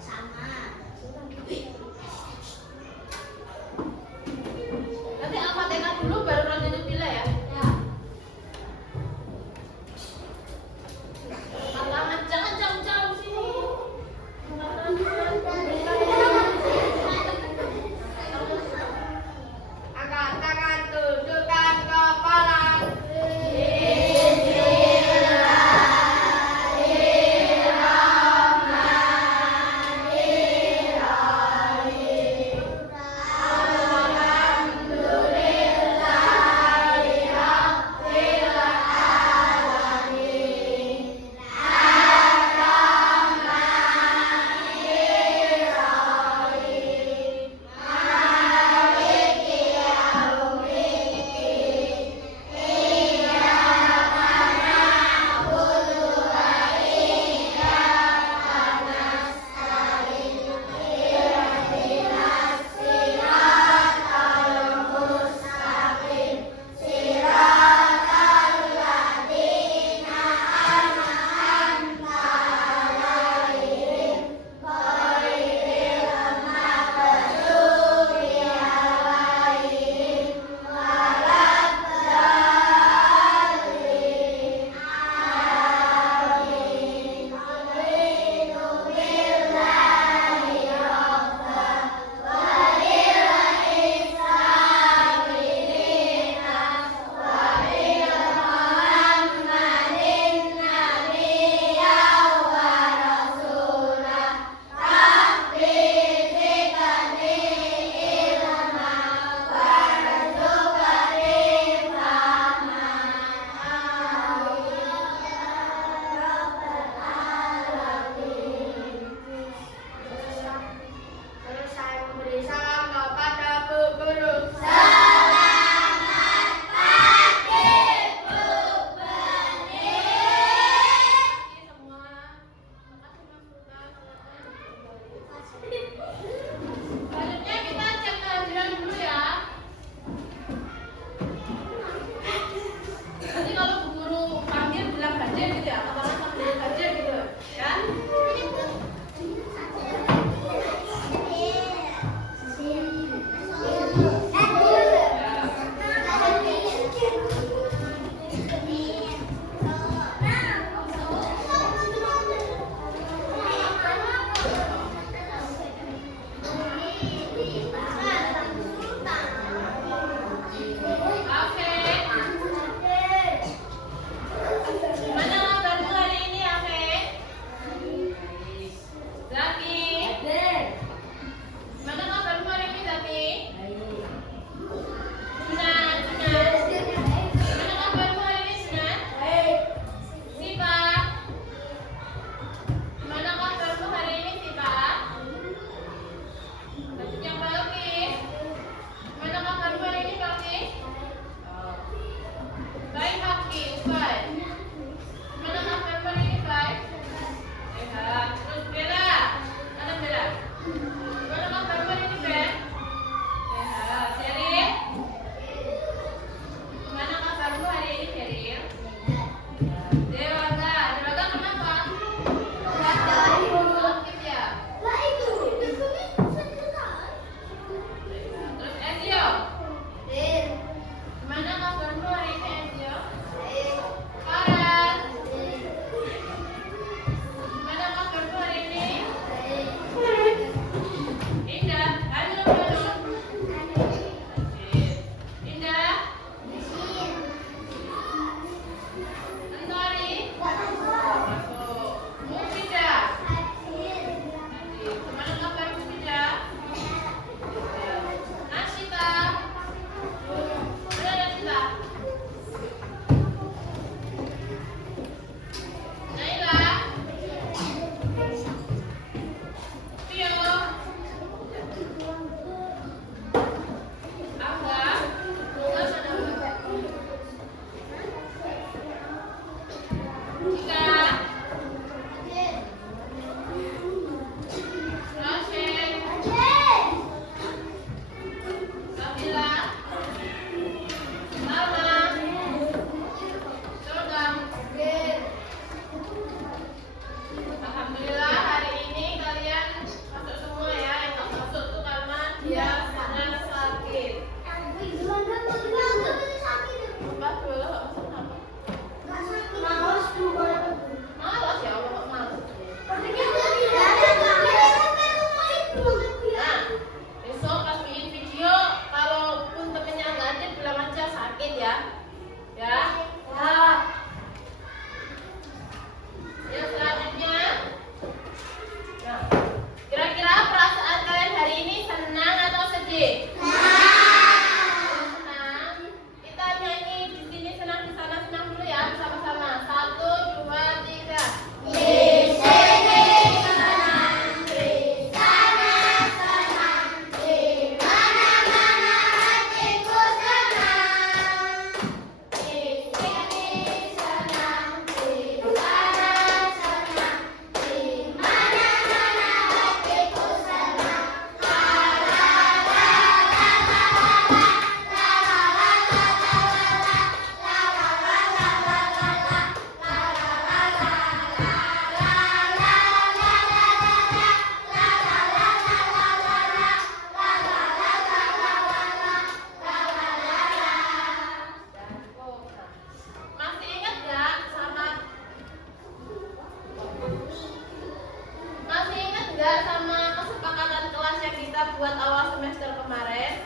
Sama. Nanti Al-Fatihah dulu baru lanjutin bila ya. Ya. Tangan jangan jauh-jauh sini. Angkat tangan, tundukkan kepala. buat awal semester kemarin?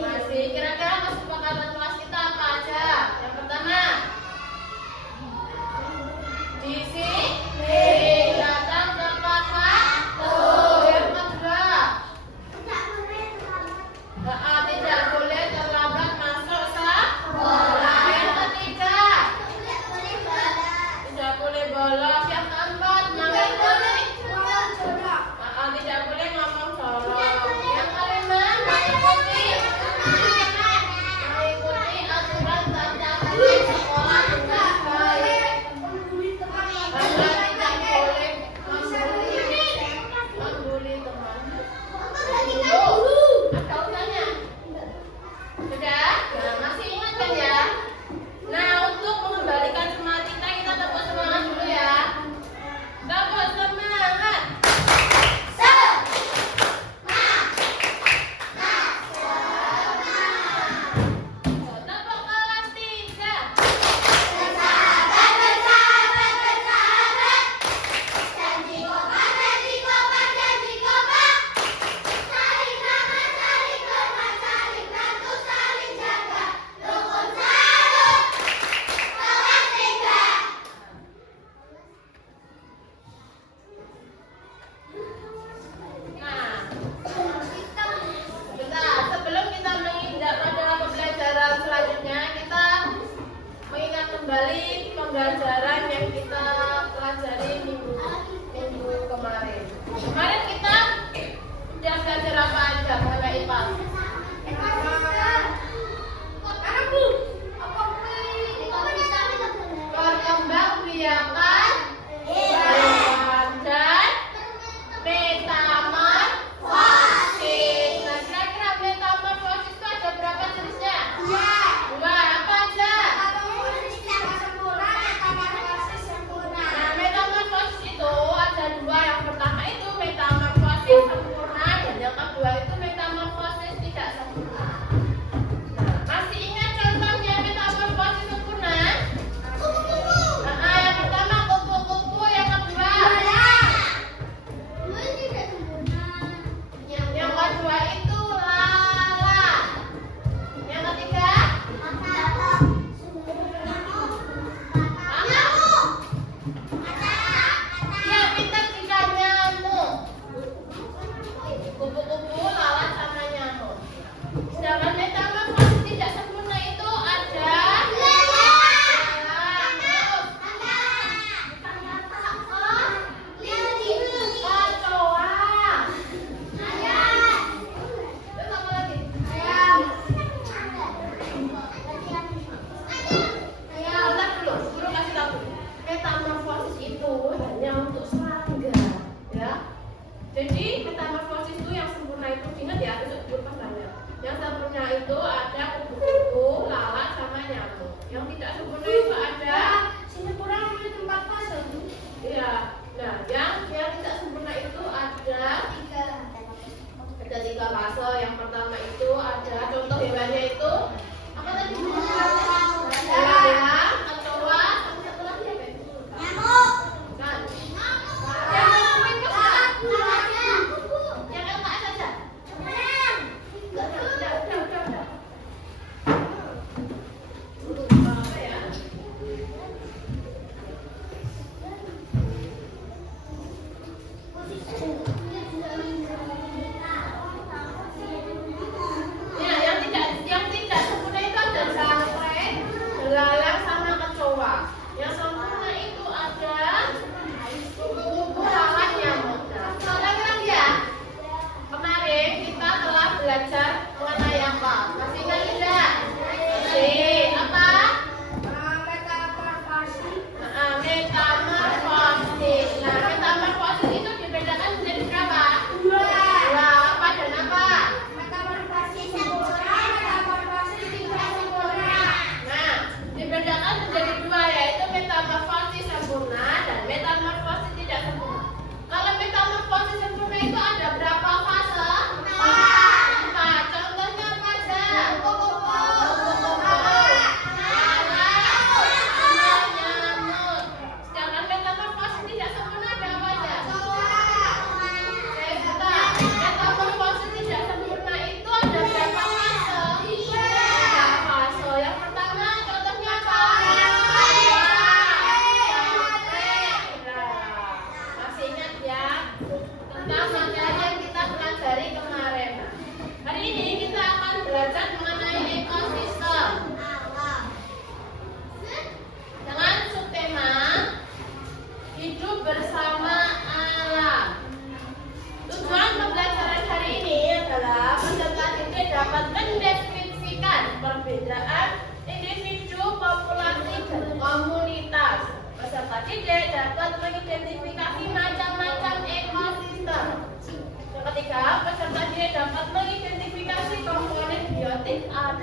Masih. Kira-kira kesepakatan kelas kita apa aja? Yang pertama, di sini datang tepat waktu. Yang kedua, tidak boleh terlambat masuk sekolah. Yang ketiga, tidak boleh bolos. Yang keempat, tidak boleh ngomong jorok. Yang kelima, mengikuti aturan tata tertib sekolah dengan baik. Anda tidak boleh membuli teman. Ada urusannya? Sudah? Nah, masih ingat kan ya? Nah, untuk mengembalikan semangat kita tepuk semangat dulu ya. Tepuk semangat. Tepuk kelas 3. Nah, bentar, sebelum kita menginjak pada pembelajaran selanjutnya, kita mengingat kembali pembelajaran yang kita pelajari minggu kemarin. Kemarin kita sudah belajar apa aja, Bapak IPA? Perkembangbiakan hewan dan metamorfosis. Nah, kira-kira metamorfosis itu ada berapa jenisnya? Dua, apa aja? Nah, metamorfosis itu ada dua. Yang pertama itu metamorfosis sempurna dan yang kedua itu metamorfosis tidak sempurna. Nah, masih ingat contohnya metamorfosis sempurna? Nah, yang pertama kupu-kupu, yang kedua yang kedua itu lalat. Yang ketiga ya, pintar tiga nyamuk. Kupu-kupu, lalat, sama nyamuk. Sedangkan metamorfosis tidak sempurna itu ada metamorfosis itu hanya untuk serangga, ya. Jadi metamorfosis itu yang sempurna itu, ingat ya, itu pasarnya. Yang sempurna itu ada kupu-kupu, lalat, sama nyamuk. Yang tidak sempurna itu ada iya. Nah, yang tidak sempurna itu ada tiga fase. Yang pertama itu ada contoh hewannya itu apa tadi? Hewan, kecoa, sama satu lagi apa? Nah, yang ngomongin ke yang enggak saja. Udah. Apa ya? Ya, yang tidak sempurna itu ada sampai belalang sama kecoa. Yang sempurna itu ada kupu-kupu, lalat, nyamuk. Nah, sekali lagi ya. Kemarin kita telah belajar mengenai apa? Masih ingat tidak? Apa? Metamorfosis. Nah, metamorfosis itu dibedakan menjadi berapa?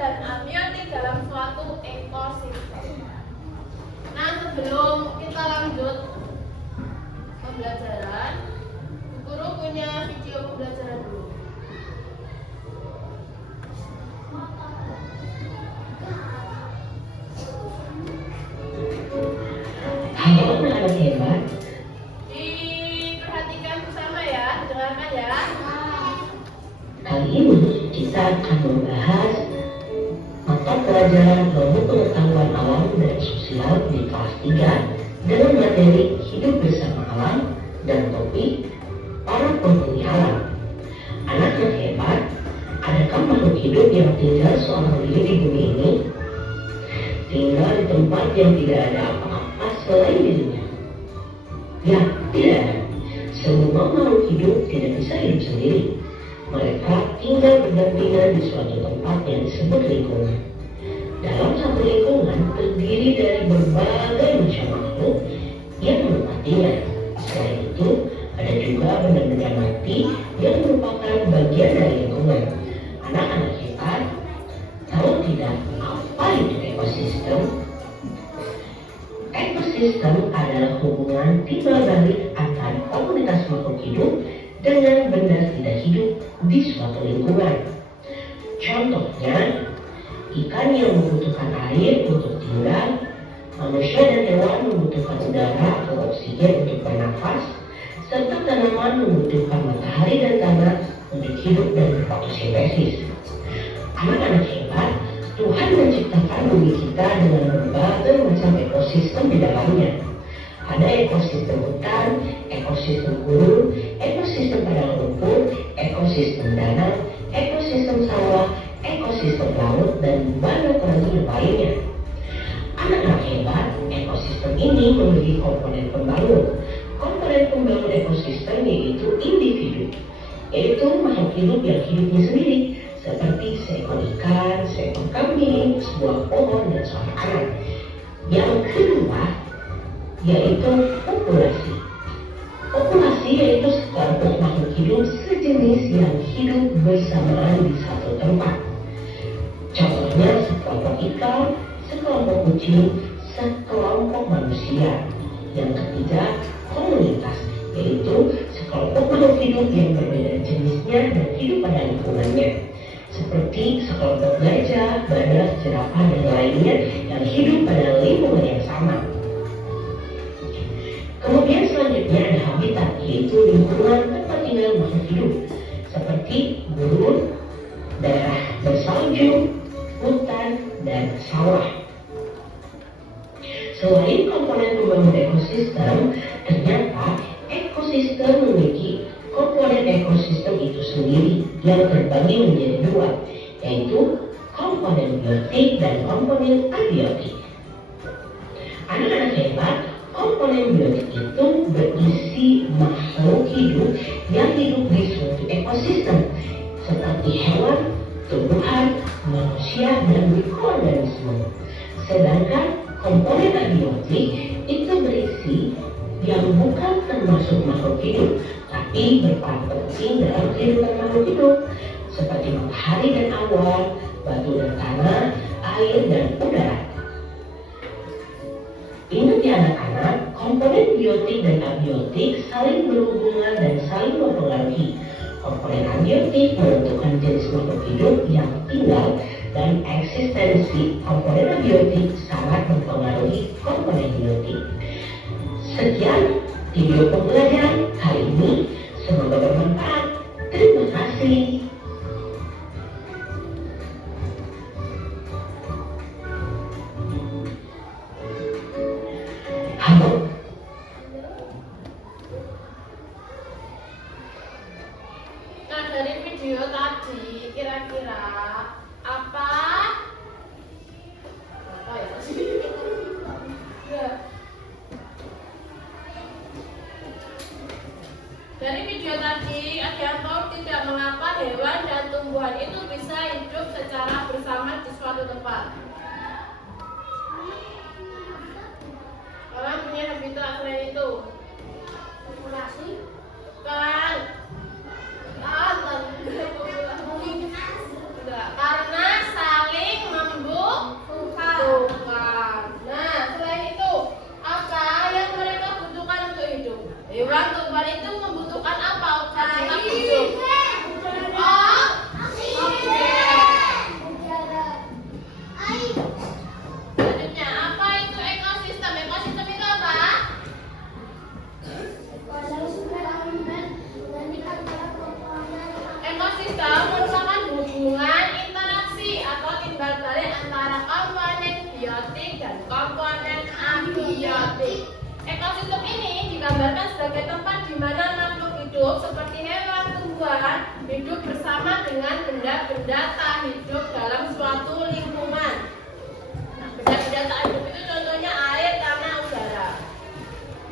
dan abiotik dalam suatu ekosistem. Nah, sebelum kita lanjut pembelajaran, guru punya video pembelajaran dulu. Halo anak-anak hebat. Diperhatikan bersama ya, dengarkan ya. Kali ini kita akan membahas mata pelajaran ilmu pengetahuan alam dan sosial di kelas 3 dengan materi hidup bersama alam dan topik para penghuni alam. Anak-anak hebat, adakah makhluk hidup yang tinggal seorang diri di bumi ini? Tinggal di tempat yang tidak ada apa-apa selain dirinya? Ya, tidak ada. Semua makhluk hidup tidak bisa hidup sendiri. Mereka tinggal berdampingan di suatu tempat yang disebut lingkungan. Dalam satu lingkungan terdiri dari berbagai macam makhluk yang menempatinya. Selain itu, ada juga benda-benda mati yang merupakan bagian dari lingkungan. Anak-anak hebat, tahu tidak apa itu ekosistem? Ekosistem adalah hubungan timbal balik antara komunitas makhluk hidup dengan benda tidak hidup di suatu lingkungan. Contohnya, ikan yang membutuhkan air untuk tinggal, manusia dan hewan membutuhkan udara atau oksigen untuk bernafas, serta tanaman membutuhkan matahari dan tanah untuk hidup dan berfotosintesis. Anak-anak hebat, Tuhan menciptakan bumi kita dengan berbagai macam ekosistem di dalamnya. Ada ekosistem hutan, ekosistem gurun, ekosistem padang rumput, ekosistem danau, ekosistem sawah, ekosistem laut, dan banyak lagi yang lainnya. Anak-anak hebat, ekosistem ini memiliki komponen pembangun. Komponen pembangun ekosistem yaitu individu, yaitu makhluk hidup yang hidupnya sendiri, seperti seekor ikan, seekor kambing, sebuah pohon, dan seorang anak. Yang kedua, yaitu populasi. Populasi yaitu sekelompok makhluk hidup sejenis yang hidup bersamaan di satu tempat. Contohnya sekelompok ikan, sekelompok kucing, sekelompok manusia. Yang ketiga, komunitas, yaitu sekelompok makhluk hidup yang berbeda jenisnya dan hidup pada lingkungannya. Seperti sekelompok gajah, badak, jerapah, dan lainnya yang hidup pada lingkungan yang sama. Kemudian selanjutnya ada habitat, yaitu lingkungan tempat tinggal makhluk hidup, seperti gurun, daerah bersalju, hutan, dan sawah. Selain komponen pembangun ekosistem, ternyata ekosistem memiliki komponen ekosistem itu sendiri yang terbagi menjadi dua, yaitu komponen biotik dan komponen abiotik. Anak-anak hebat, komponen biotik itu berisi makhluk hidup yang hidup di suatu ekosistem, seperti hewan, tumbuhan, manusia, dan mikroorganisme. Sedangkan komponen abiotik itu berisi yang bukan termasuk makhluk hidup, tapi berperan penting dalam kehidupan makhluk hidup, seperti matahari dan awan, batu dan tanah, air dan udara. Ingat ya anak-anak, komponen biotik dan abiotik saling berhubungan dan saling mempengaruhi. Komponen abiotik menentukan jenis makhluk hidup yang tinggal, dan eksistensi komponen abiotik sangat mempengaruhi komponen biotik. Sekian video pembelajaran kali ini, semoga bermanfaat. Terima kasih. Halo. Nah, dari video tadi kira-kira apa ya sih? Dari video tadi ada yang tahu tidak mengapa hewan dan tumbuhan itu bisa hidup secara bersama di suatu tempat? Orang punya habitat selain itu? Populasi? Kan? Karena saling digambarkan sebagai tempat di mana makhluk hidup seperti hewan, tumbuhan hidup bersama dengan benda-benda tak hidup dalam suatu lingkungan. Nah, benda-benda tak hidup itu contohnya air, tanah, udara.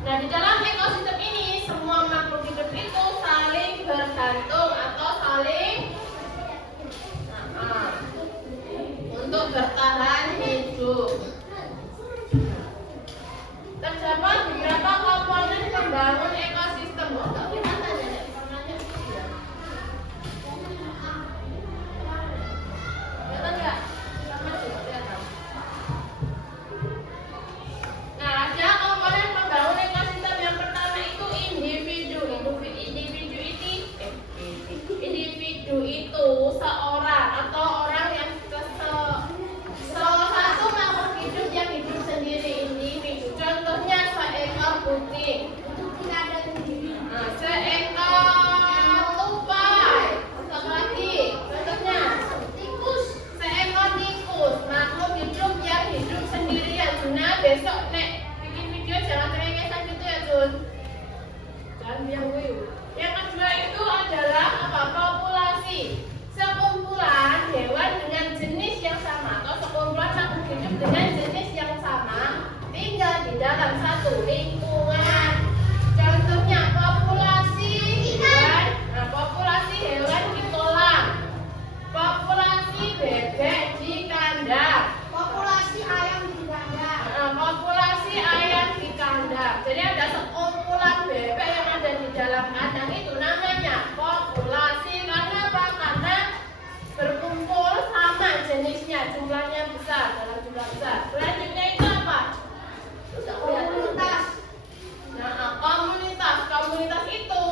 Nah, di dalam ekosistem ini semua makhluk hidup itu saling bergantung atau saling untuk bertahan hidup. Terdapat beberapa komponen pembangun ekosistem. Kelihatan nggak? Sama juga kelihatan. Nah, ada komponen pembangun ekosistem yang pertama itu individu. Individu itu seorang atau orang yang salah satu makhluk hidup yang hidup sendiri, individu. Contohnya seekor kucing. Nah, seekor tupai. Satu lagi. Contohnya seekor tikus, makhluk hidup yang hidup sendirian. Nah, besok nek bikin video jangan cengengesan gitu ya, Jun. Jangan biang wuyu. Yang kedua itu adalah apa? Populasi. Sekumpulan hewan dengan jenis yang sama atau sekumpulan makhluk hidup dengan jenis yang sama tinggal di dalam satu lingkungan. Contohnya populasi hewan. Nah, populasi hewan di kolam. Populasi bebek di kandang. Populasi ayam di kandang. Populasi ayam di kandang. Jadi ada sekumpulan bebek yang ada di dalam kandang itu namanya populasi. Karena apa? Karena berkumpul sama jenisnya, jumlahnya besar, dalam jumlah besar. Selanjutnya itu apa? Komunitas. Nah, komunitas itu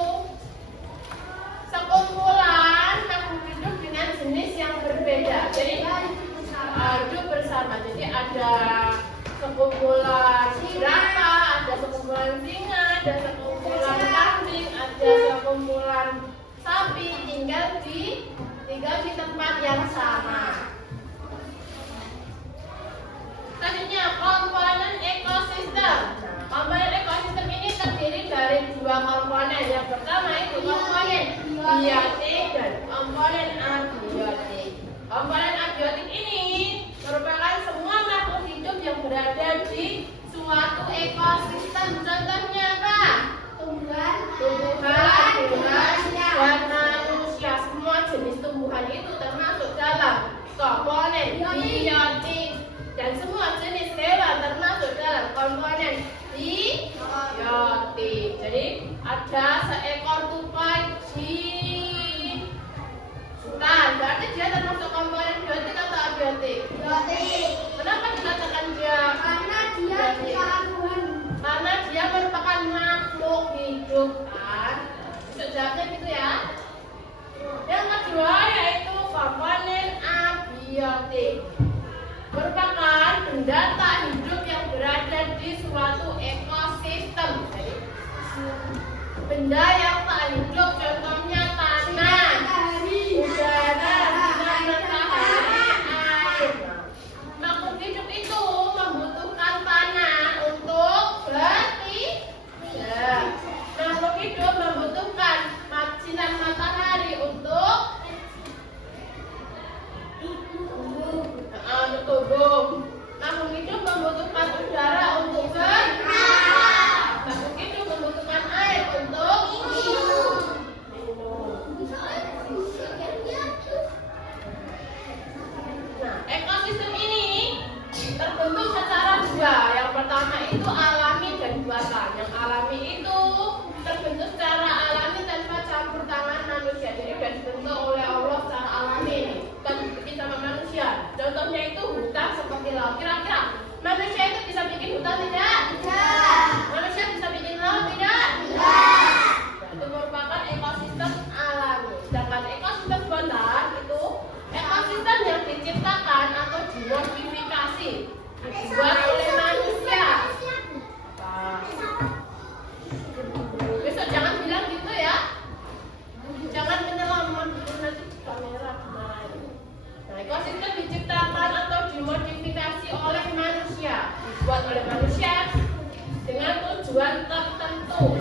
sekumpulan makhluk hidup dengan jenis yang berbeda. Jadi hidup bersama. Jadi ada sekumpulan jerapah, ada sekumpulan singa, ada sekumpulan kambing, ada sekumpulan sapi tinggal di tempat yang sama. Selanjutnya komponen ekosistem. Nah, komponen ekosistem ini terdiri dari dua komponen. Yang pertama itu komponen biotik dan komponen abiotik. Komponen abiotik ini merupakan semua makhluk hidup yang berada di suatu ekosistem. Contohnya apa? Tumbuhan, dan manusia. Semua jenis tumbuhan itu termasuk dalam komponen biotik. Dan semua jenis hewan termasuk dalam komponen biotik. Jadi ada seekor tupai di hutan, berarti dia termasuk komponen biotik atau abiotik? biotik. Kenapa dikatakan dia? Karena dia ciptaan Tuhan. Karena dia merupakan makhluk hidup kan? Bisa jawabnya gitu ya. Yang kedua yaitu komponen abiotik. Merupakan benda tak hidup yang berada di suatu ekosistem. Jadi, benda yang tak hidup contohnya tanah, udara, sinar matahari, air. Makhluk hidup itu membutuhkan tanah untuk berhidup. Makhluk hidup membutuhkan sinar matahari untuk tumbuh. Makhluk hidup membutuhkan udara untuk bernapas. Makhluk hidup membutuhkan air untuk minum. Nah, ekosistem ini terbentuk secara dua. Yang pertama itu alami dan buatan. Yang alami itu terbentuk secara alami tanpa campur tangan manusia. Jadi sudah dibentuk oleh Allah secara alami ini. Bukan dibikin sama manusia. Contohnya itu hutan seperti laut. Kira-kira manusia itu bisa bikin hutan tidak? Tidak. Manusia bisa bikin laut tidak? Tidak. Itu merupakan ekosistem alami. Sedangkan ekosistem buatan itu ekosistem yang diciptakan atau dimodifikasi dibuat oleh manusia. Besok jangan bilang gitu ya. Jangan menyelamat itu nanti kamera kemana. Nah, ekosistem diciptakan atau dimodifikasi oleh manusia, dibuat oleh manusia dengan tujuan tertentu.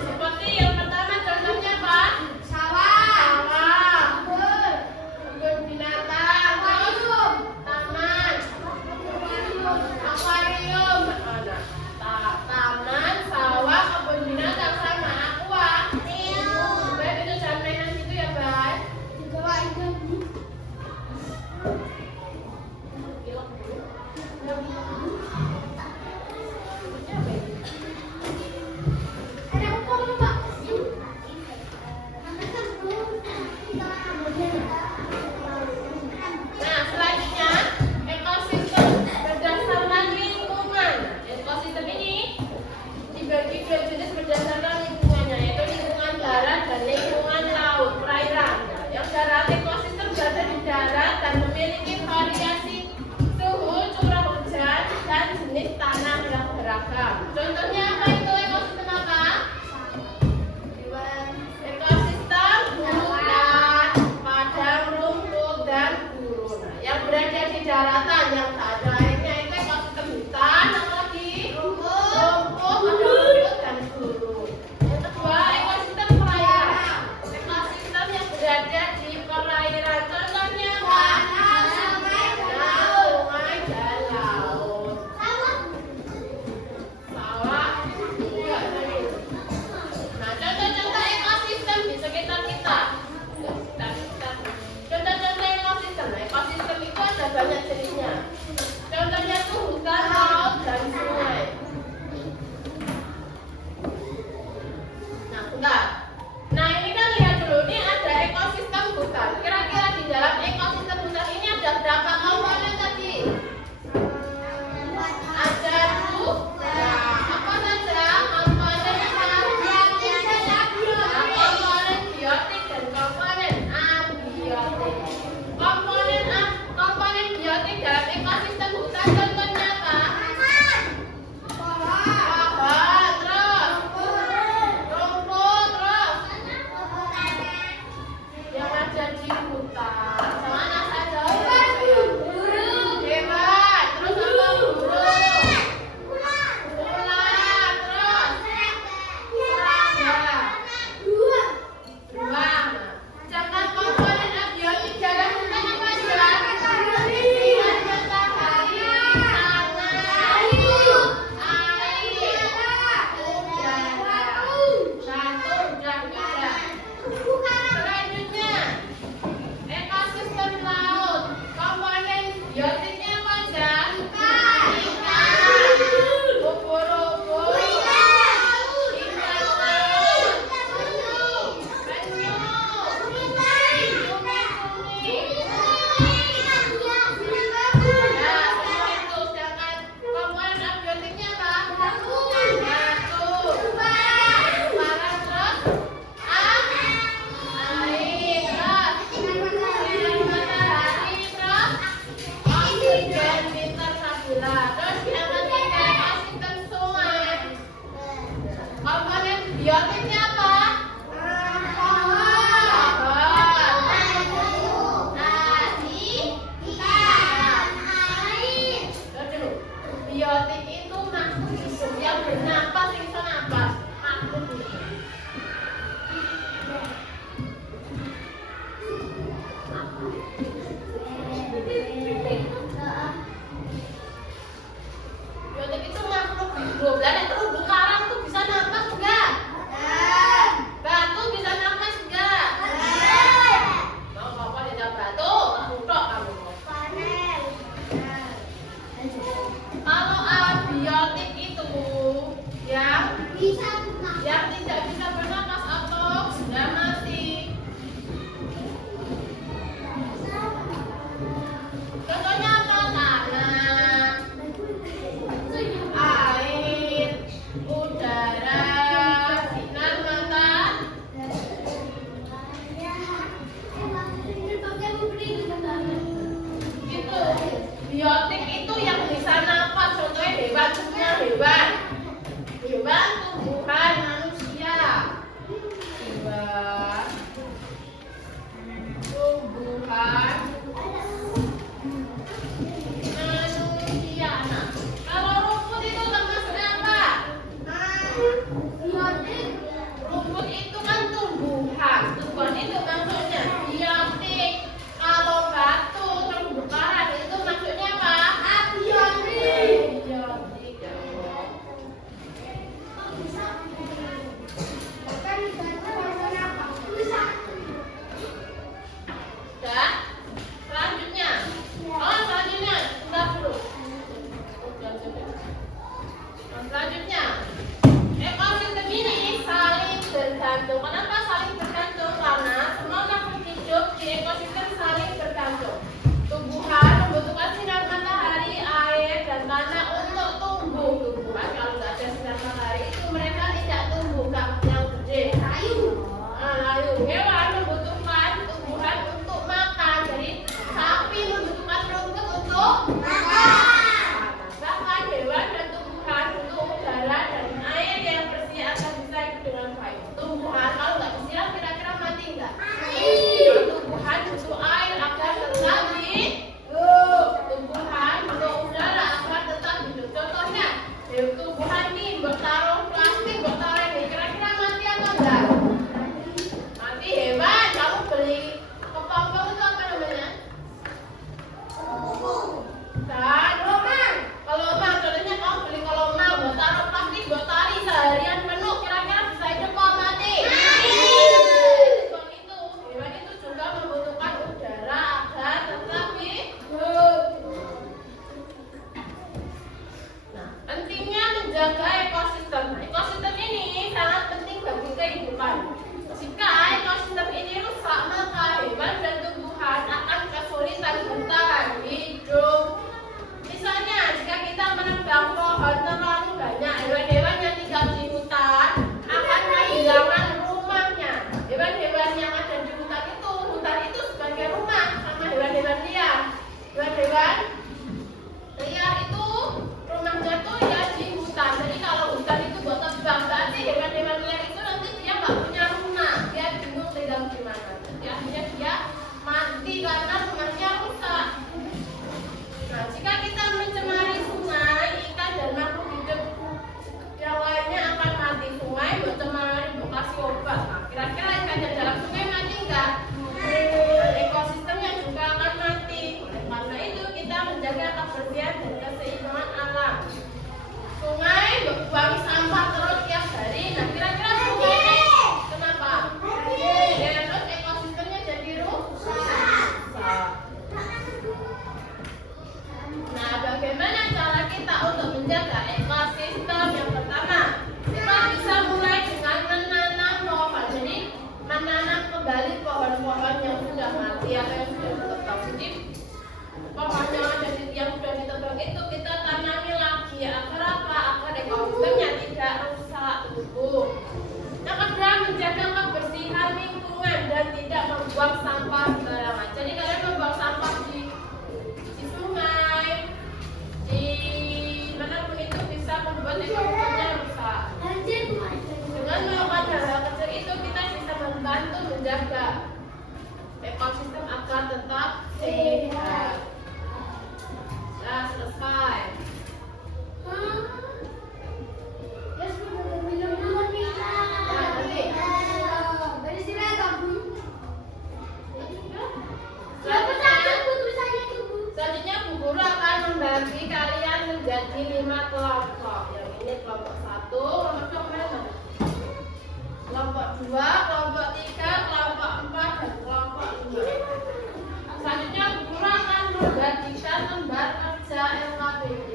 kembali pohon-pohon yang sudah mati atau yang sudah ditebang. Jadi pohon yang ada yang sudah ditebang itu kita tanami lagi agar apa? Agar ekosistemnya tidak rusak tumbuh. Yang kedua, menjaga kebersihan lingkungan dan tidak membuang sampah sembarangan. Jadi kalian membuang sampah di sungai, di manapun itu bisa membuat ekosistemnya rusak. Dengan melakukan hal kecil itu kita bisa membantu menjaga ekosistem agar tetap sehat. Nah, selesai. Selanjutnya Bu Guru akan membagi kalian menjadi 5 kelompok. Yang ini kelompok 1, kelompok mana? Kelompok 2, kelompok 3, kelompok 4, dan kelompok 5. Selanjutnya Bu Guru akan membagikan lembar kerja LKPD.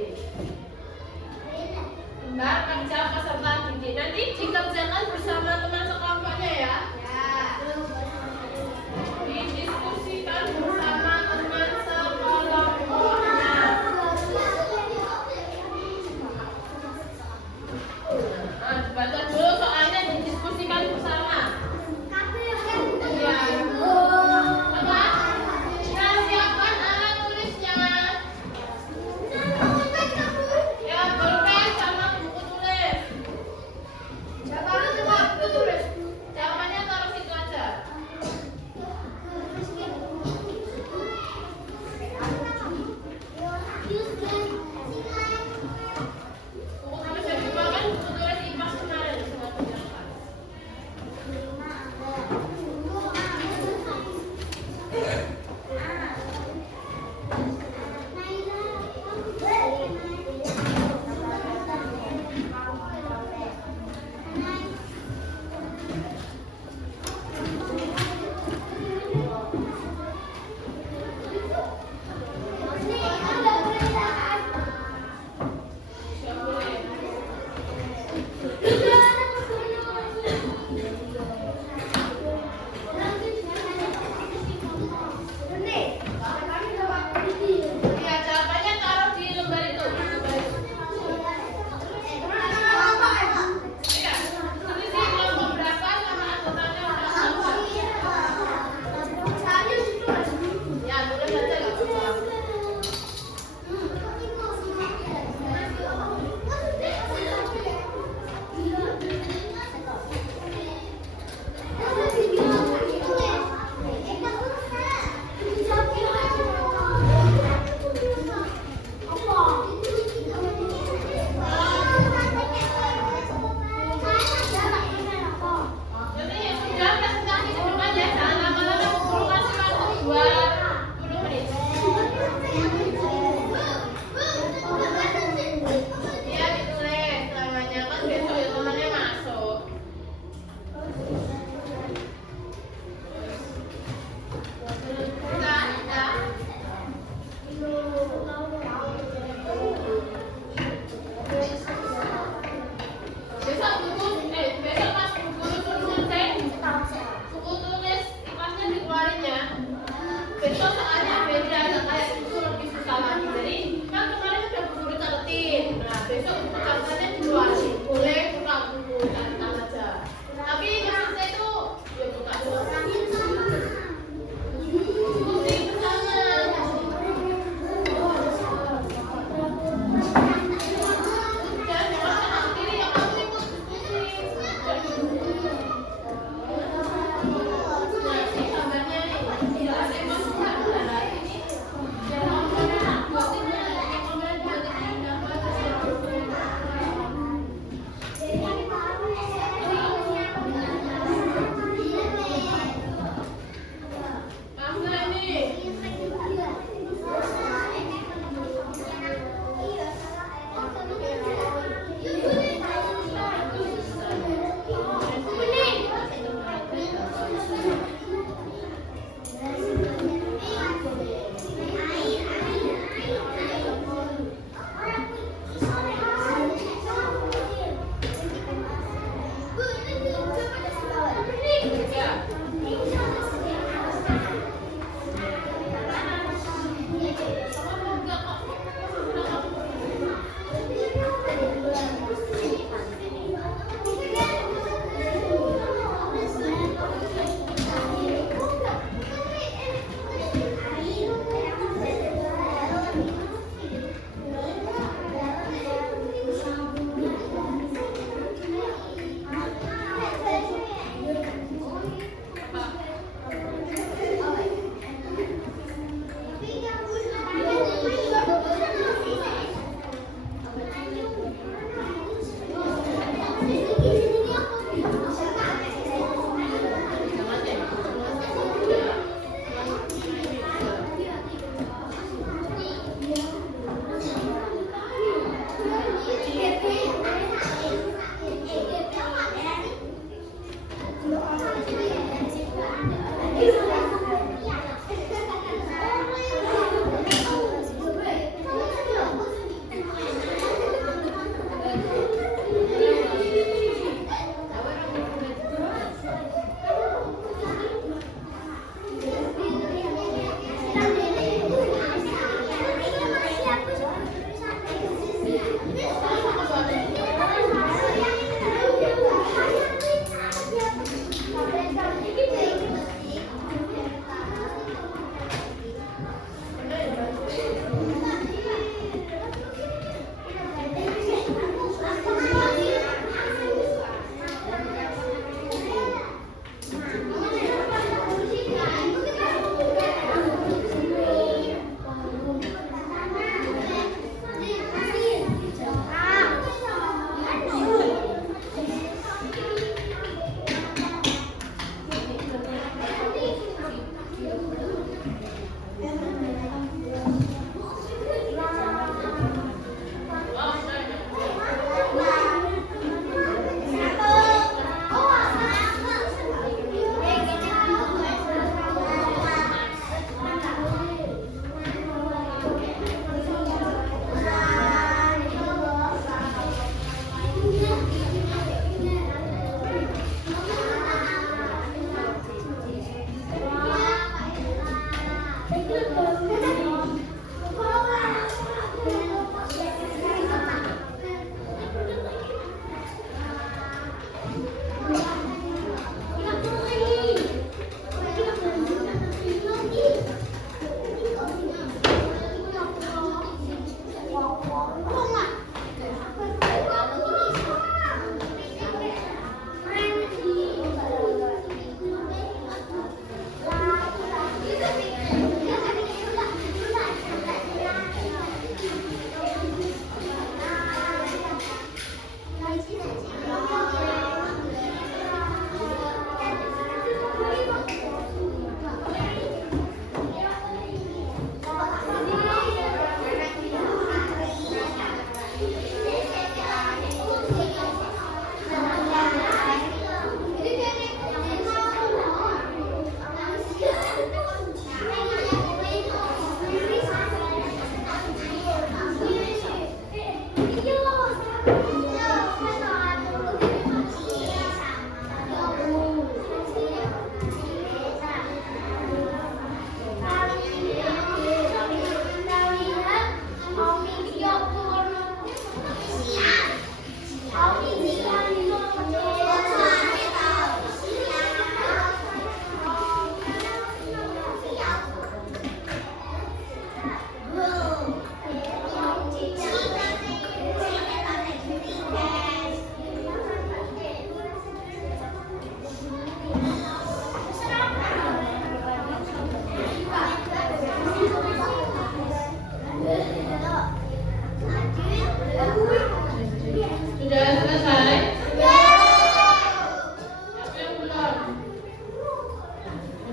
Lembar kerja peserta didik. Nanti dikerjakan bersama teman sekelompoknya ya. Didiskusikan bersama teman sekelompoknya. Nah, dibaca dulu soalnya didiskusikan bersama.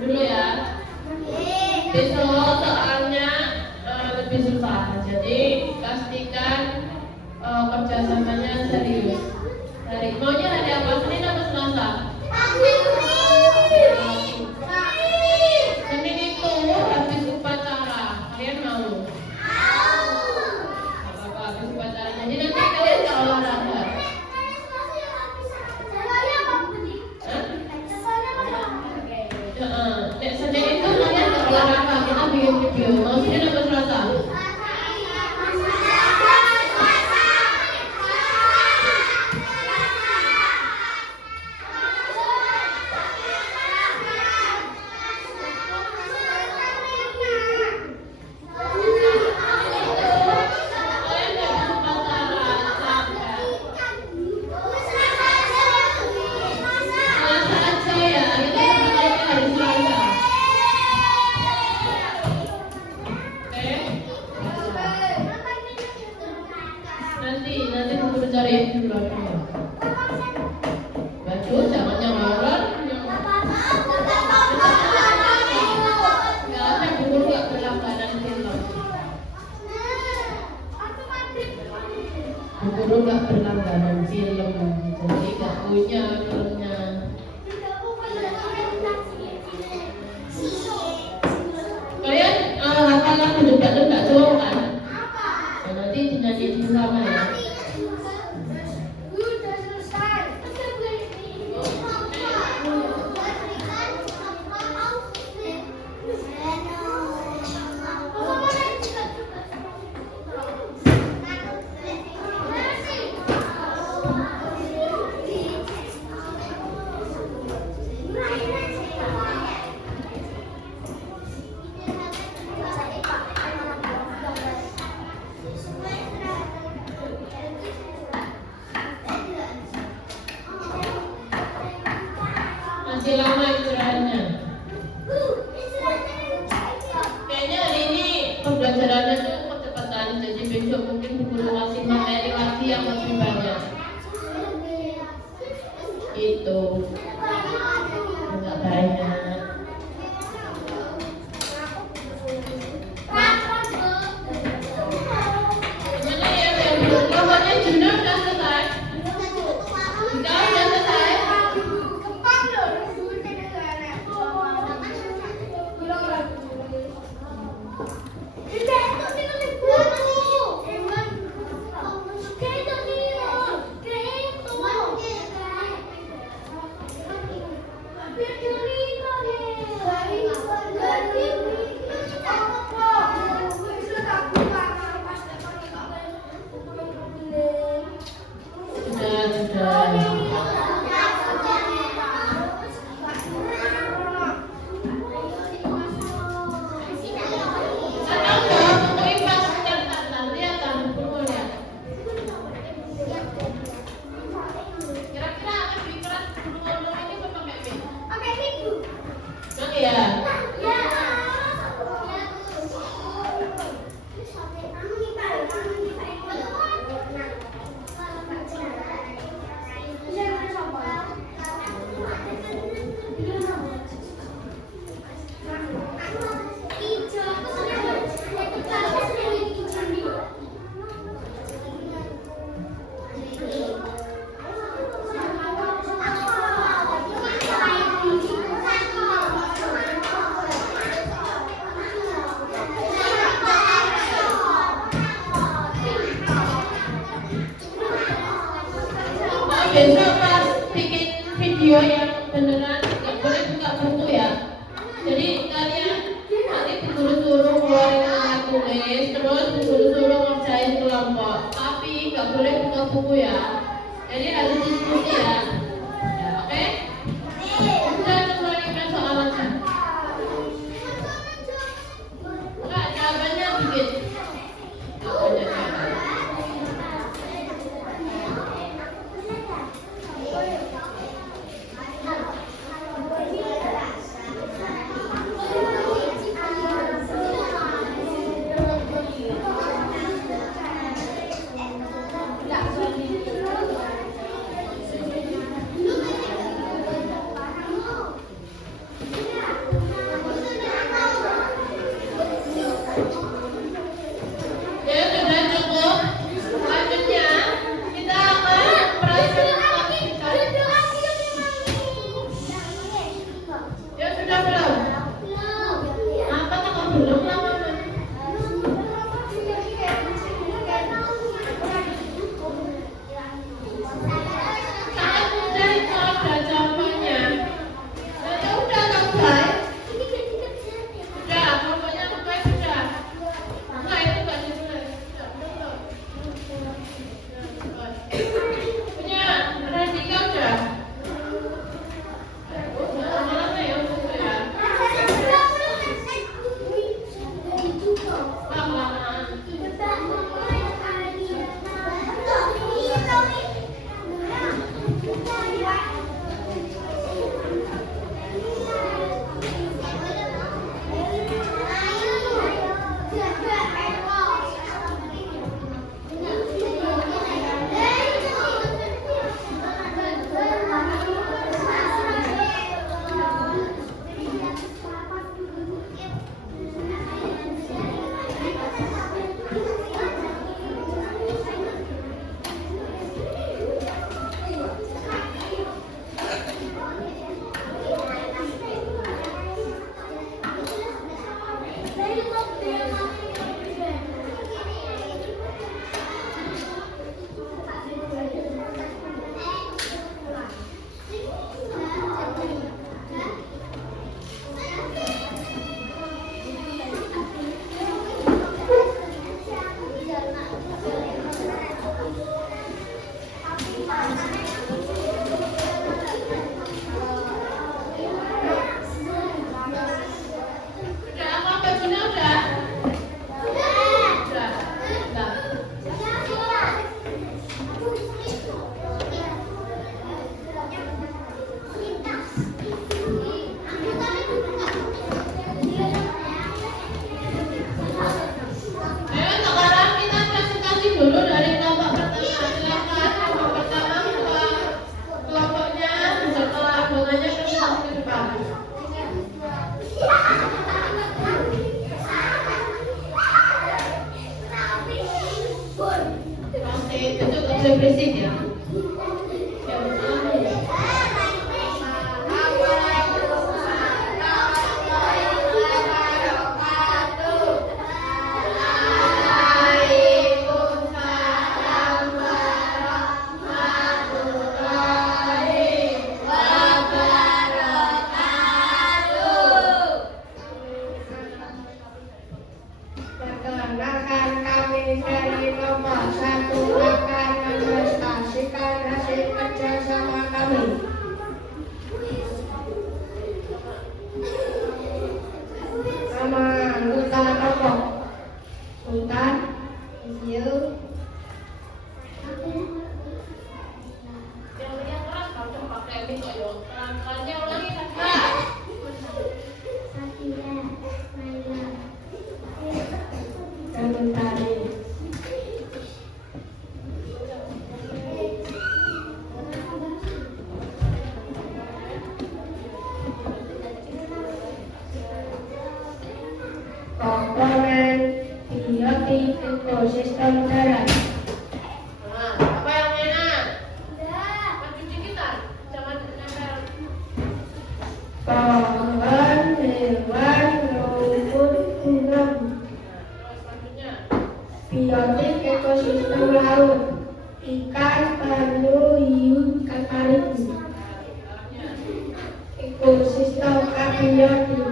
dulu ya. Besok soalnya lebih susah, jadi pastikan kerjasamanya serius. Maunya hari apa? Senin apa Selasa? Senin itu habis upacara. Kalian mau? Apa habis upacara? Jadi nanti kalian nggak olahraga. Senin itu kalian nggak olahraga. Kita bikin video. Mau Senin apa Selasa? Nanti aku cariin dulu ya. Baju jangan yang horor. Nggak ada buku nggak berlangganan film. Buku nggak berlangganan film, jadi nggak punya filmnya. Kalian hafalan debat cowok kan? Nah, nanti dinyanyiin sama ya. Masih lama istirahatnya. Kayaknya hari ini pembelajarannya tuh kecepatan, jadi besok mungkin perlu kasih materi lagi yang lebih banyak. Itu enggak banyak. Gimana ya? Pokoknya jurnal udah selesai. Udah selesai. Besok pas bikin video yang beneran nggak boleh buka buku ya. Jadi kalian nanti disuruh-suruh keluarin tulis, terus disuruh-suruh ngerjain kelompok. Tapi nggak boleh buka buku ya. Jadi harus diskusi ya. Ya, oke? Udah keluarin soalannya. Enggak, jawabannya bikin. bisa berisik ya. Perkenalkan kami dari nomor 1 akan menpresentasikan hasil kerjasama kami. Nama anggota kelompok Sultan, Izil, Yang keras kalau pakai mic kok yo. Pelan-pelannya ulangi Kak. dan Mentari. Komponen biotik ekosistem darat. Nah, apa yang enak? Maju dikitan. Jangan nempel. Pohon, hewan, rumput, gunung. Terus selanjutnya. Biotik ekosistem laut. Ikan, penyu, hiu, ikan pari. Ekosistem abiotik.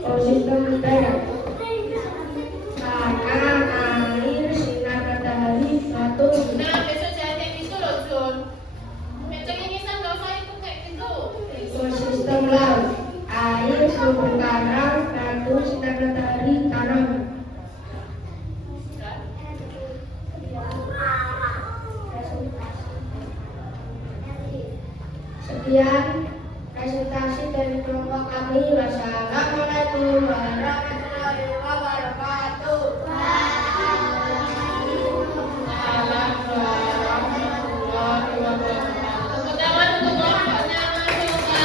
Ekosistem darat. Tanah, air, sinar matahari, batu. Nah, besok jangan kayak gitu loh, Jun. Mencengin-ngisan gak usah ikut kayak gitu. Ekosistem laut. Air, sumber karang, batu, sinar matahari, tanah. Sekian presentasi dari kelompok kami. Wassalamualaikum warahmatullahi wabarakatuh. Tepuk tangan untuk kelompoknya Mas Yoga.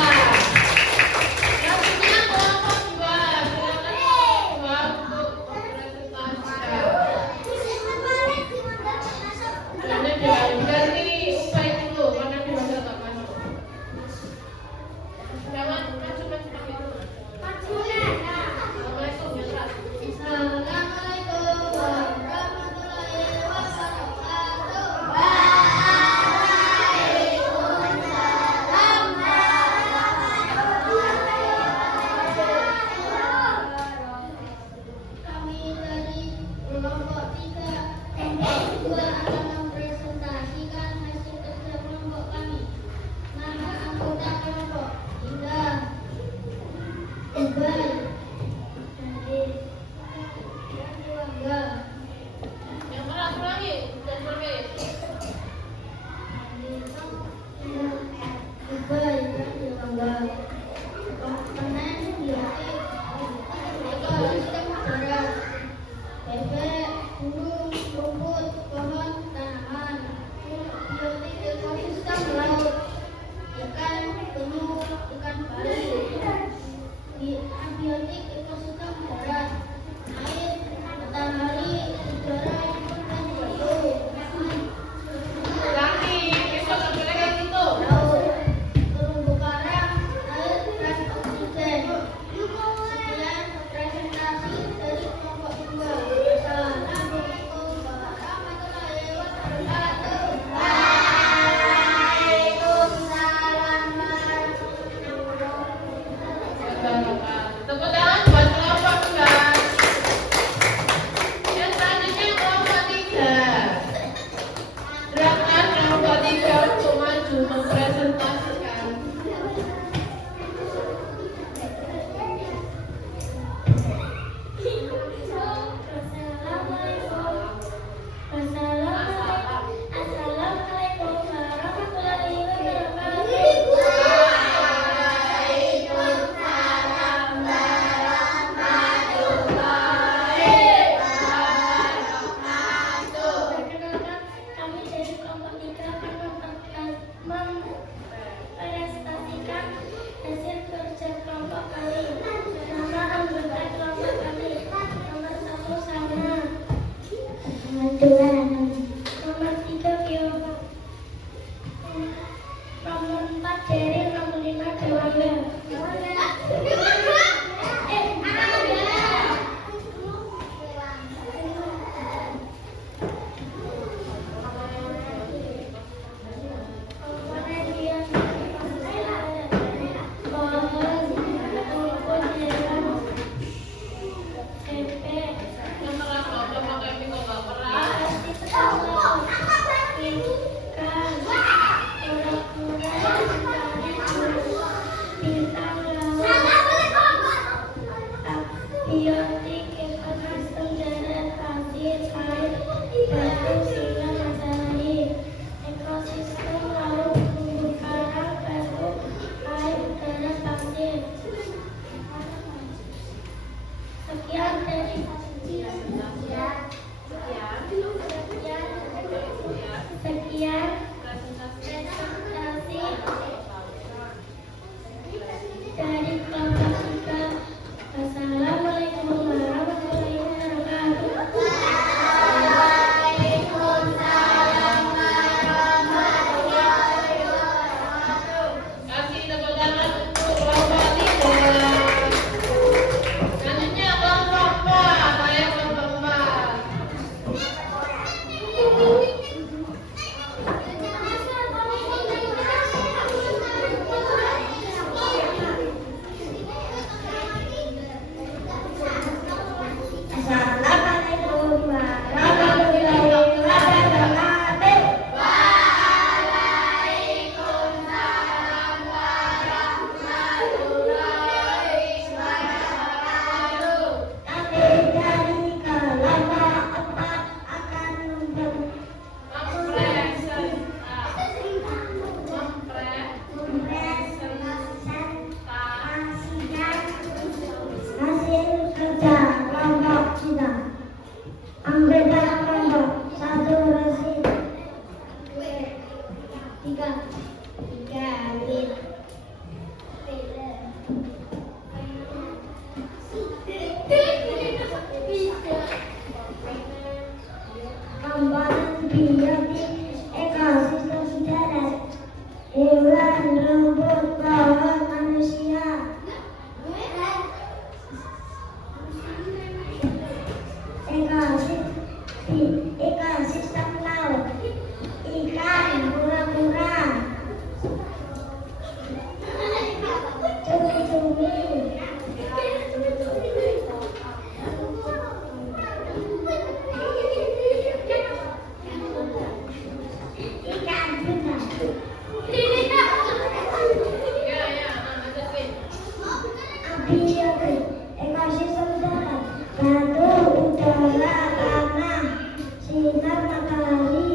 Selanjutnya kelompok 2. Silakan kelompok 2 untuk presentasi. Ini ganti upaya dulu karena di masa tak masuk. Jangan maju pakai itu. Assalamualaikum ya Kak. Assalamualaikum warahmatullahi wabarakatuh. Kami dari kelompok 3 akan mempresentasikan hasil kerja kelompok kami. Nama anggota kelompok Indah, Iqbal, Nadif, Wangga, Yang keras ulangi, dan berbeda. Iqbal, Wangga. Komponen biotik ekosistem darat. Bebek, gunung, rumput, pohon, tanaman. Biotik ekosistem laut. Ikan, penyu, ikan pari. Biotik ekosistem darat. Air, matahari, udara, dan batu. Ulangi, besok gak boleh kayak gitu. Laut, terumbu karang, air, dan oksigen. Sekian presentasi dari kelompok 2. Assalamualaikum warahmatullahi wabarakatuh. Waalaikumsalam Tepuk tangan buat kelompok 2. Yang selanjutnya kelompok 3. Silakan kelompok 3 untuk maju mempresentasikan. Assalamualaikum warahmatullahi wabarakatuh. biotik, ekosistem darat, hewan, rumput, pohon, manusia. Ekosistem laut, ikan, kura-kura, cumi-cumi, ikan tuna, abiotik, ekosistem darat, batu, udara, tanah, sinar matahari,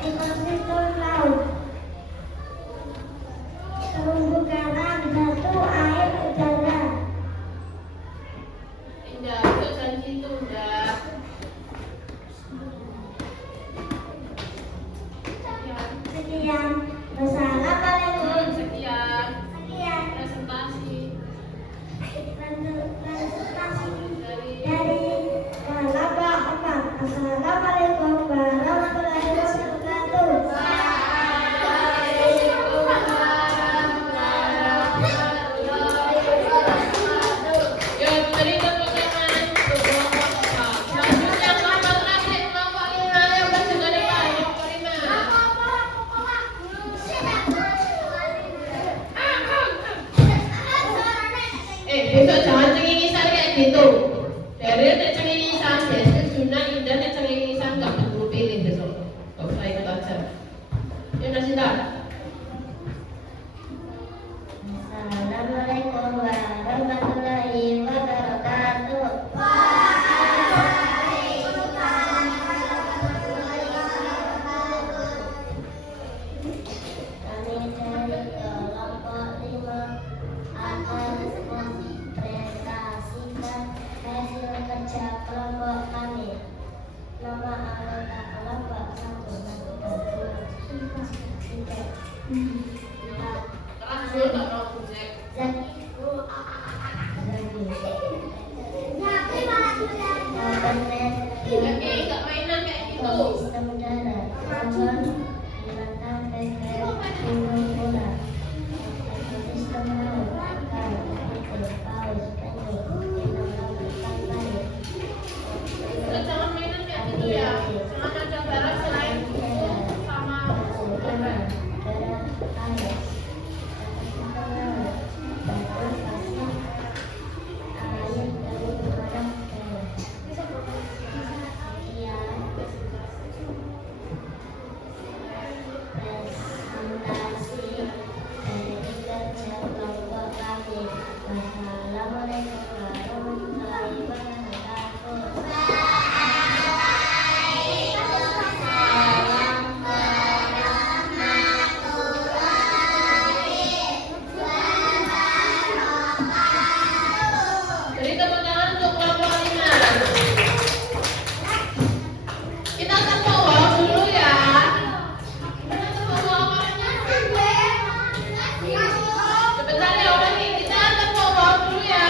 ekosistem laut, terumbu karang, batu, air, udara. Indah, untuk janji itu udah. Sekian, wassalamualaikum. Sekian Sekian presentasi presentasi dari dari Bapak Ahmad. Assalamualaikum warahmatullahi wabarakatuh. Ya, beri tepuk tangan untuk kelompok 4. Selanjutnya kelompok terakhir, kelompok 5 yang berjumlah 5. Kelompok 5. Besok jangan cengengisan kayak gitu. Dari nek cengengisan, besok Juna, Indah nek cengengisan nggak perlu pilih besok. Nggak usah ikut aja. Ya Nasita. Assalamualaikum warahmatullahi wabarakatuh. Kami dari kelompok 5 akan mempresentasikan hasil kerja kelompok kami. Nama anggota kelompok 1, 2, 3, 4, Keras dulu nggak mau project. Zaki. Oke, nggak mainan kayak gitu. Sistem darat, pohon, binatang, bebek, burung, ular. Ekosistem laut, ikan, ikan, paus, penyu, binatang, pantai. Terus jangan mainan kayak gitu ya. Jangan ada barang selain sama Darat, darat, air. Ekosistem laut, batu, pasir, air dari udara, darat. Sekian presentasi dari kerja kelompok kami. Wassalamualaikum warahmatullahi wabarakatuh. Beri tepuk tangan untuk kelompok 5. Kita tepuk wow dulu ya. Kita tepuk wow orangnya. Sebentar ya orang ini. Kita tepuk wow dulu ya.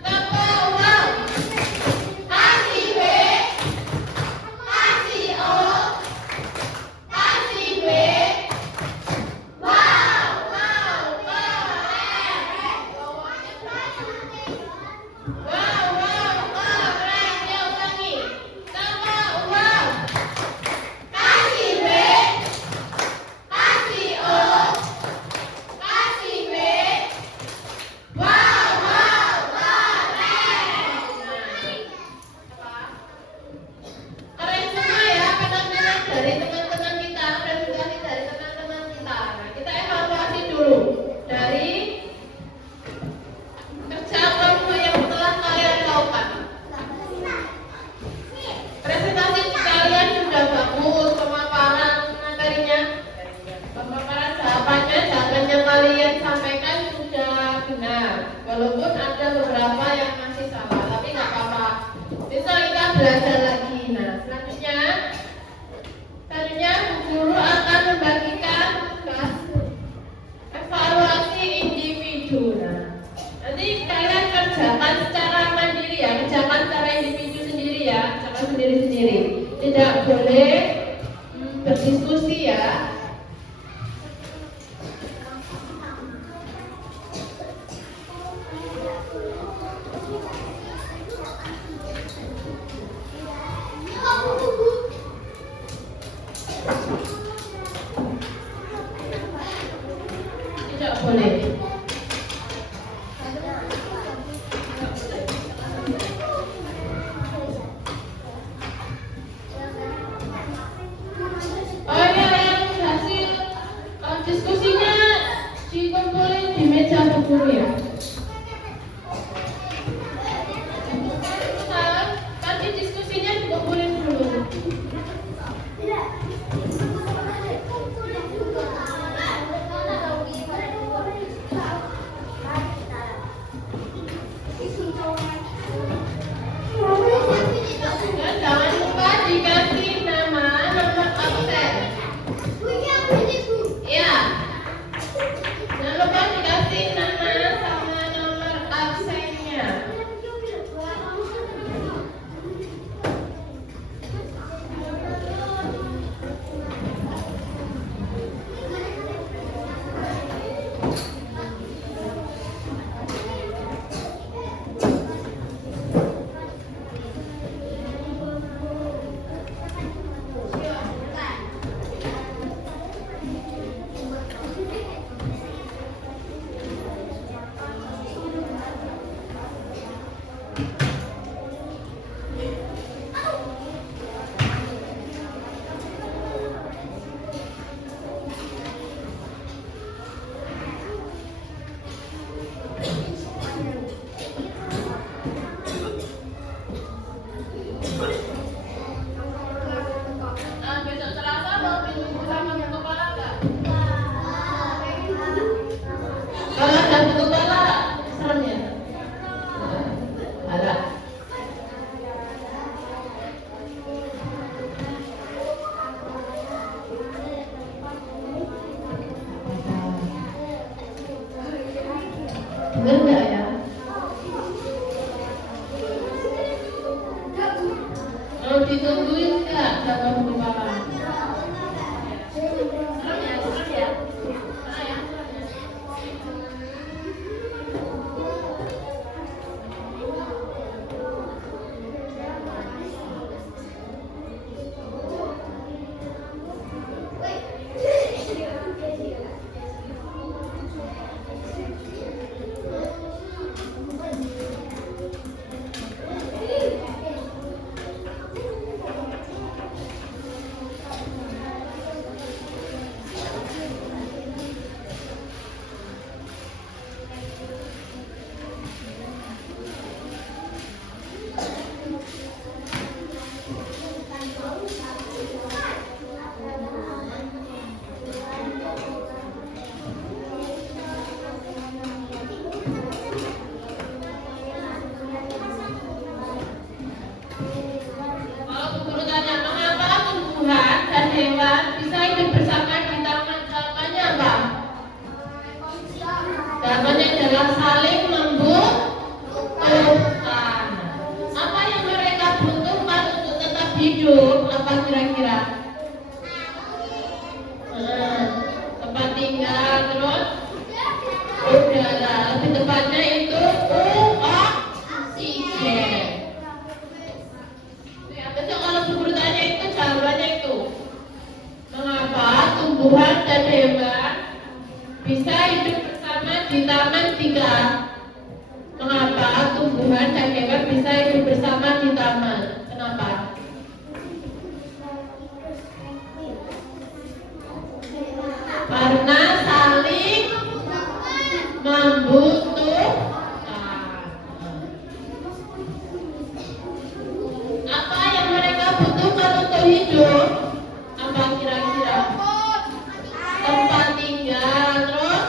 Tepuk wow. Kasih B. Kasih O. Kasih B. Wow, wow, keren. Wow, wow, keren. Ya ulangi. Tepuk wow. Kasih B. Kasih O. Kasih B. Wow, wow, keren. Keren semua ya penampilan dari teman-teman kita, presentasi dari teman-teman kita. Nah, kita evaluasi dulu dari kerja kelompok yang telah kalian lakukan. Presentasi kalian sudah bagus, pemaparan materinya, pemaparan jawabannya, jawaban yang kalian sampaikan sudah benar. Walaupun ada beberapa yang masih salah, tapi nggak apa-apa. Bisa kita belajar lagi. Nah, selanjutnya guru akan membagikan evaluasi individu. Nah, nanti kalian kerjakan secara mandiri ya, kerjakan secara individu sendiri ya, kerjakan sendiri-sendiri. Tidak boleh diskusi ya. Tidak boleh. Oh ya, yang hasil diskusinya dikumpulin di meja guru ya. Nanti diskusinya dikumpulin dulu. Dan jangan lupa dikasih nama, nomor absen. Ya. Jangan lupa dikasih nama sama nomor absennya. Besok Selasa mau pinjam sama buku kepala nggak? Kalau ada buku kepala, serem ya? Ada. Bener nggak ya? Mau ditungguin nggak jaga buku kepala? Serem ya? Serem ya? Kalau guru tanya mengapa tumbuhan dan hewan bisa hidup bersama di taman, jawabannya apa? Jawabannya adalah saling membutuhkan. Apa yang mereka butuhkan untuk tetap hidup? Apa kira-kira? Tempat tinggal, terus udara, lebih tepatnya itu oksigen. Ya, besok kalau guru tanya itu jawabannya itu. Mengapa tumbuhan dan hewan bisa hidup bersama di taman tiga? Mengapa tumbuhan dan hewan bisa hidup bersama di taman? Kenapa? Karena saling membutuhkan. Apa yang mereka butuhkan untuk hidup? Apa kira-kira? Tempat tinggal, terus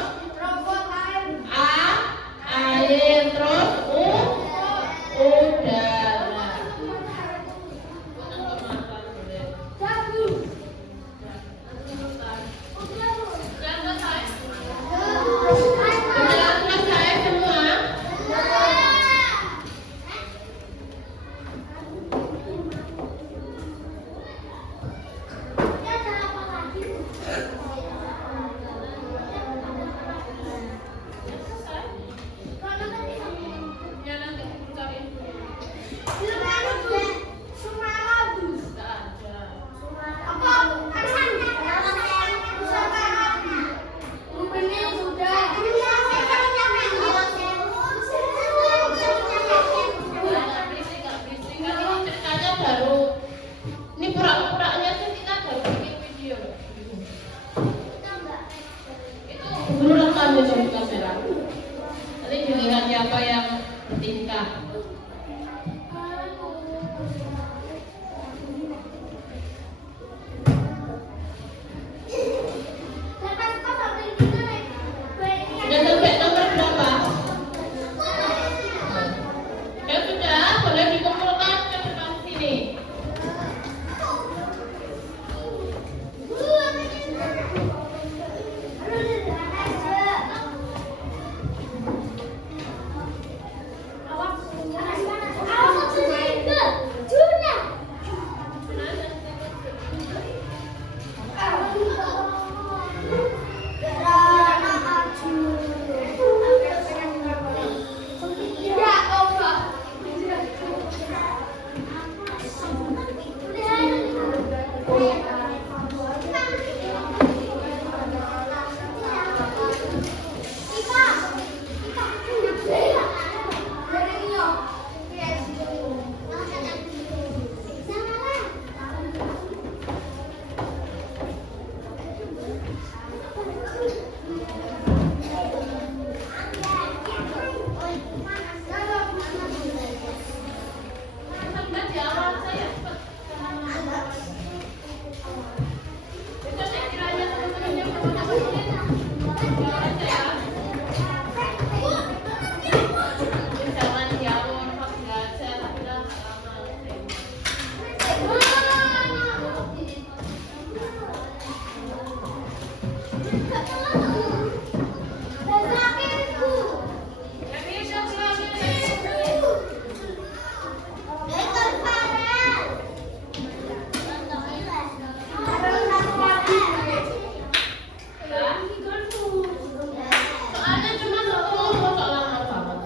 air, terus udara. Sudah selesai semua? bertingkah. Sudah sampai nomor berapa? Ya sudah, boleh dikumpulkan ke depan sini. Soalnya cuma 10 kok lama banget.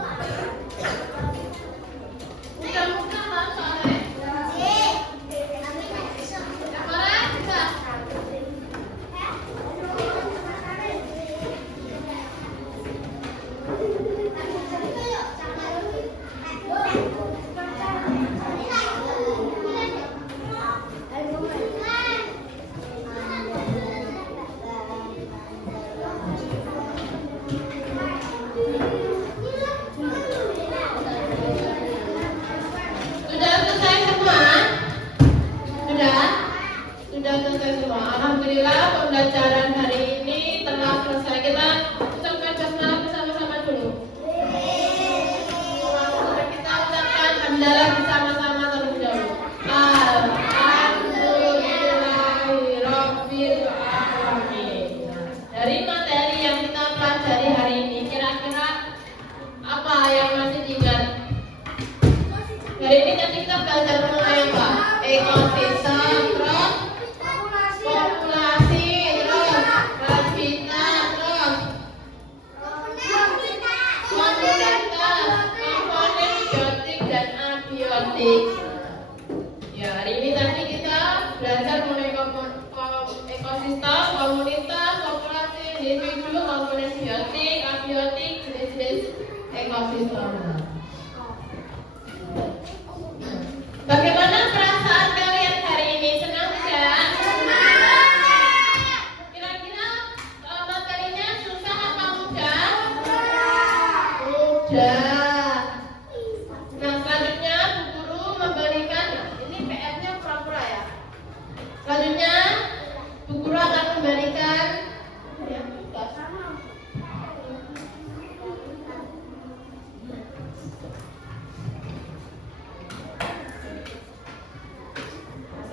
Mudah-mudahan lah soalnya. Kemarin bisa. Sudah selesai semua? Sudah selesai semua. Alhamdulillah pembelajaran hari ini telah selesai. Kita ucapkan basmalah bersama-sama dulu. Kita ucapkan hamdalah bersama-sama terlebih dahulu. Alhamdulillahirabbil alamin. Dari materi yang kita pelajari hari ini, kira-kira apa yang masih diingat? Hari ini kan kita belajar mengenai apa? Ekosistem, terus populasi, terus habitat, terus komponen biotik dan abiotik. Ya, hari ini tadi kita belajar mengenai ekosistem, komunitas, populasi, individu, komponen biotik, abiotik, jenis-jenis ekosistem. Bagaimana perasaan kalian hari ini? Senang tidak? Kira-kira materinya susah apa mudah? Mudah. Nah, selanjutnya Bu Guru memberikan, ini PR-nya pura-pura ya. Selanjutnya Bu Guru akan memberikan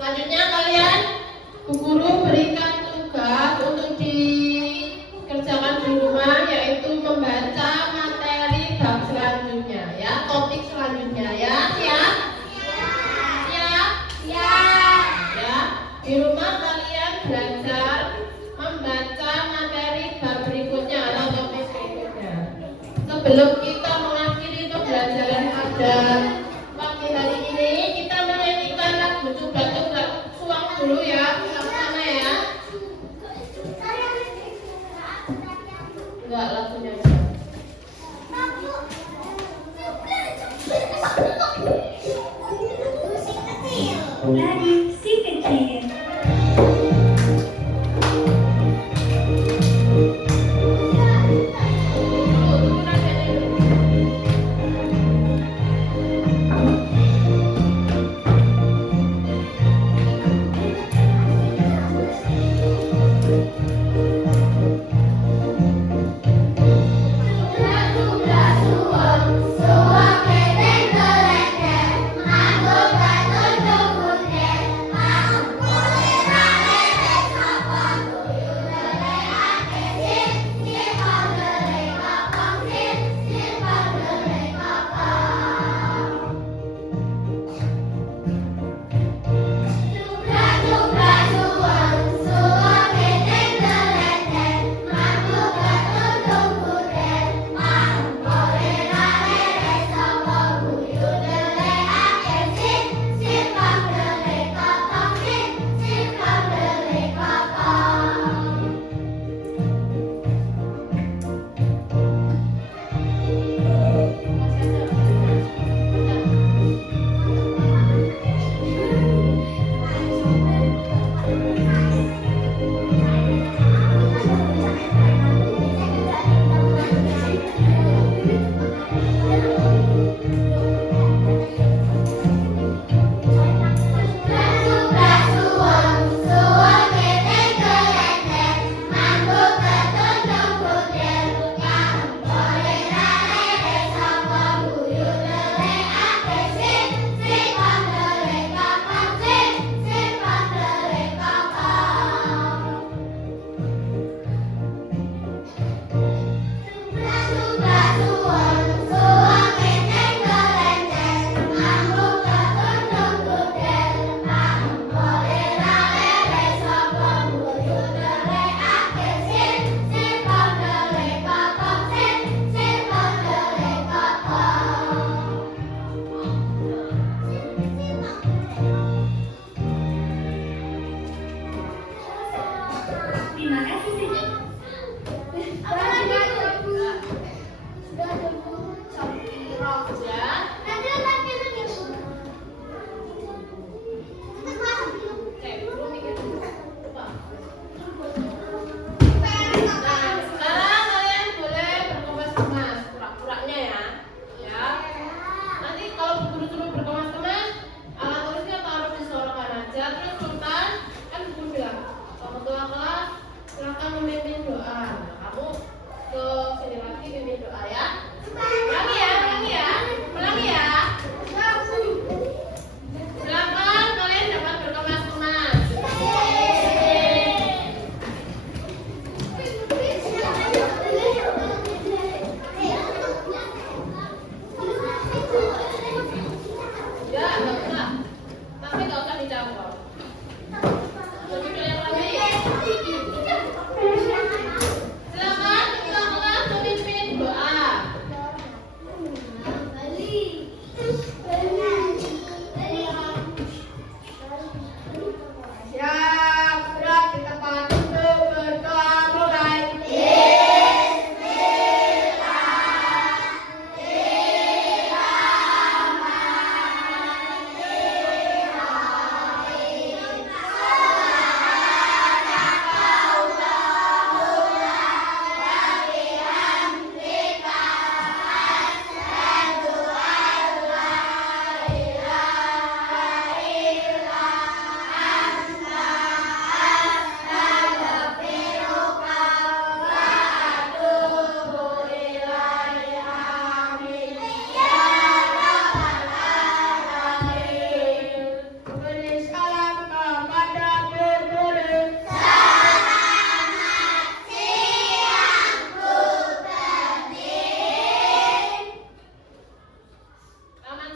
selanjutnya kalian Bu Guru berikan tugas untuk dikerjakan di rumah, yaitu membaca materi bab selanjutnya ya, topik selanjutnya ya. Siap? Siap? Ya. Di rumah kalian belajar membaca materi bab berikutnya atau topik berikutnya. Sebelum kita mengakhiri pembelajaran pada pagi hari ini, kita menyanyikan lagu coba-coba suang dulu ya, sama-sama ya. Enggak, lagunya aja. Dari si kecil. Tunggu nadanya dulu.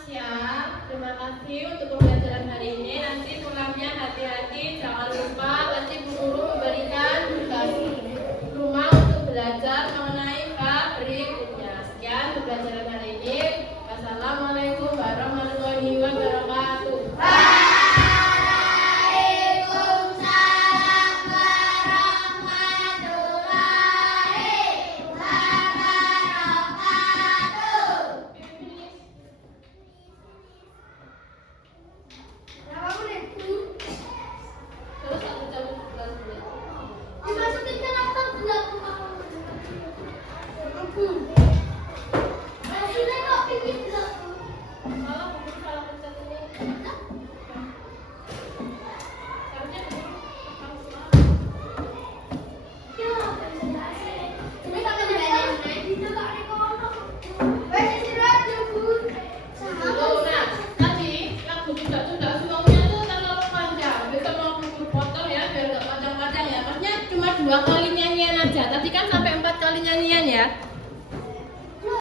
ya. Terima kasih untuk pembelajaran hari ini. Nanti pulangnya hati-hati, jangan lupa nanti Bu Guru memberikan tugas rumah untuk belajar